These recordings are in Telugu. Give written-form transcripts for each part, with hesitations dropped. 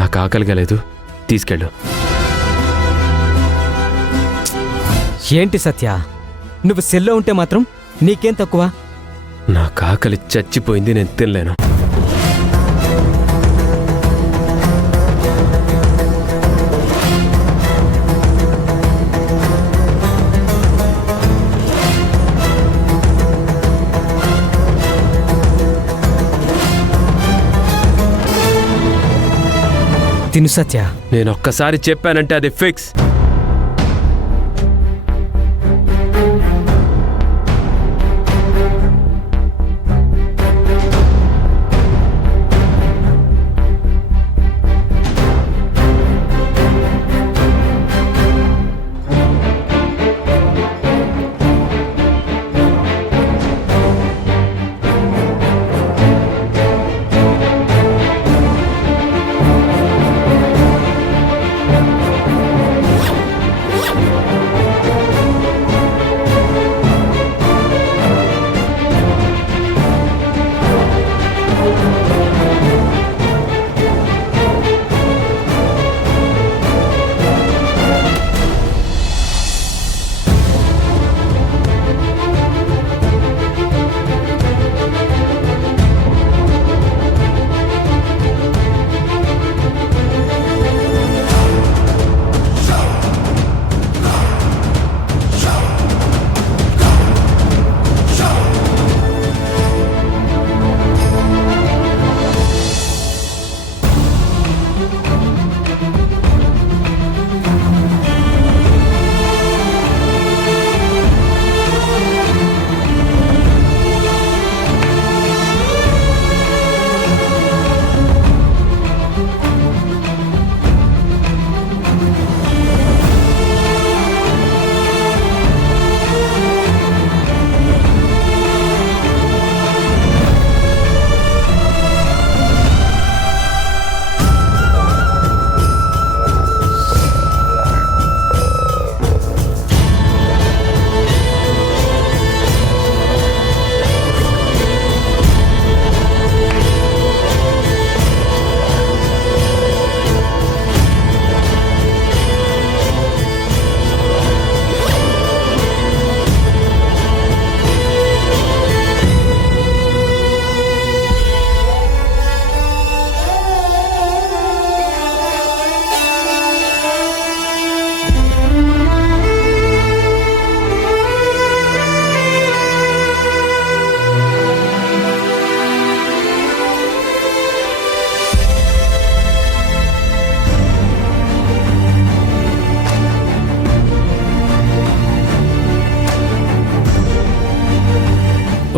నాకు ఆకలిగా లేదు, తీసుకెళ్ళు. ఏంటి సత్య, నువ్వు సెల్లో ఉంటే మాత్రం నీకేం తక్కువ? నాకు ఆకలి చచ్చిపోయింది, నేను తినలేను. తిను సత్య. నేను ఒక్కసారి చెప్పానంటే అది ఫిక్స్.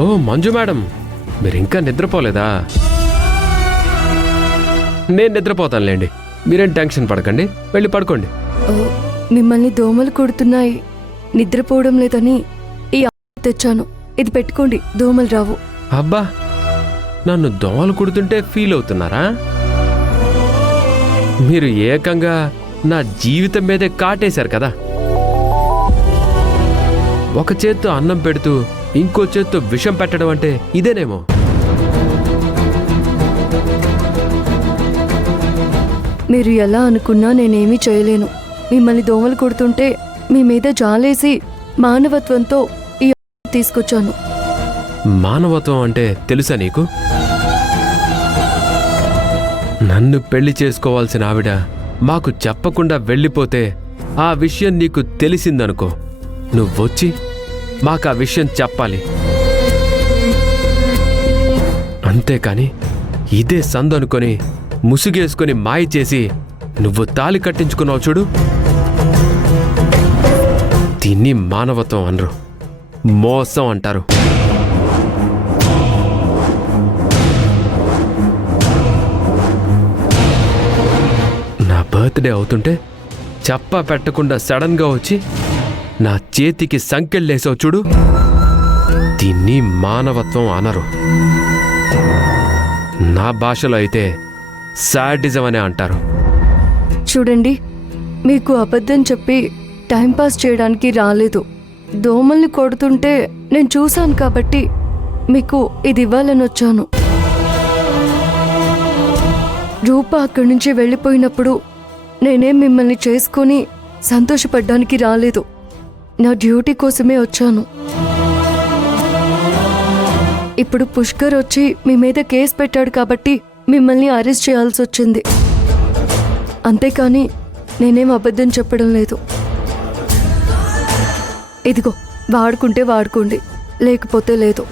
ఓ మంజు మేడం, మీరు ఇంకా నిద్రపోలేదా? నేను నిద్రపోతానులేండి, మీరేం టెన్షన్ పడకండి, వెళ్ళి పడుకోండి. మిమ్మల్ని దోమలు కొడుతున్నాయి, నిద్రపోవడం లేదని ఈ తెచ్చాను, ఇది పెట్టుకోండి, దోమలు రావు. అబ్బా, నన్ను దోమలు కుడుతుంటే ఫీల్ అవుతున్నారా? మీరు ఏకంగా నా జీవితం మీదే కాటేశారు కదా. ఒక చేత్తో అన్నం పెడుతూ ఇంకో చేత్తో విషం పెట్టడం అంటే ఇదేనేమో. మీరు ఎలా అనుకున్నా నేనేమీ చేయలేను. మిమ్మల్ని దోమలు కొడుతుంటే మీ మీద జాలేసి మానవత్వంతో ఈ తీసుకొచ్చాను. మానవత్వం అంటే తెలుసా నీకు? నన్ను పెళ్లి చేసుకోవాల్సిన ఆవిడ మాకు చెప్పకుండా వెళ్ళిపోతే ఆ విషయం నీకు తెలిసిందనుకో, నువ్వొచ్చి మాకు ఆ విషయం చెప్పాలి. అంతేకాని ఇదే సందనుకొని ముసుగేసుకొని మాయ చేసి నువ్వు తాళి కట్టించుకున్నావు చూడు, దీన్ని మానవత్వం అనరు, మోసం అంటారు. నా బర్త్డే అవుతుంటే చెప్పా పెట్టకుండా సడన్గా వచ్చి నా చేతికి సంకెళ్ళేసావు చూడు, దీన్ని మానవత్వం అనరు. నా భాషలో అయితే సాడిజం అనే అంటారు. చూడండి, మీకు అబద్ధం చెప్పి టైంపాస్ చేయడానికి రాలేదు. దోమల్ని కొడుతుంటే నేను చూశాను కాబట్టి మీకు ఇది ఇవ్వాలని వచ్చాను. రూప అక్కడి నుంచి వెళ్ళిపోయినప్పుడు నేనేం మిమ్మల్ని చేసుకొని సంతోషపడ్డానికి రాలేదు. నా డ్యూటీ కోసమే వచ్చాను. ఇప్పుడు పుష్కర్ వచ్చి మీ మీద కేసు పెట్టాడు కాబట్టి మిమ్మల్ని అరెస్ట్ చేయాల్సి వచ్చింది. అంతేకాని నేనేం అబద్ధం చెప్పడం లేదు. ఇదిగో వాడుకుంటే వాడుకోండి, లేకపోతే లేదు.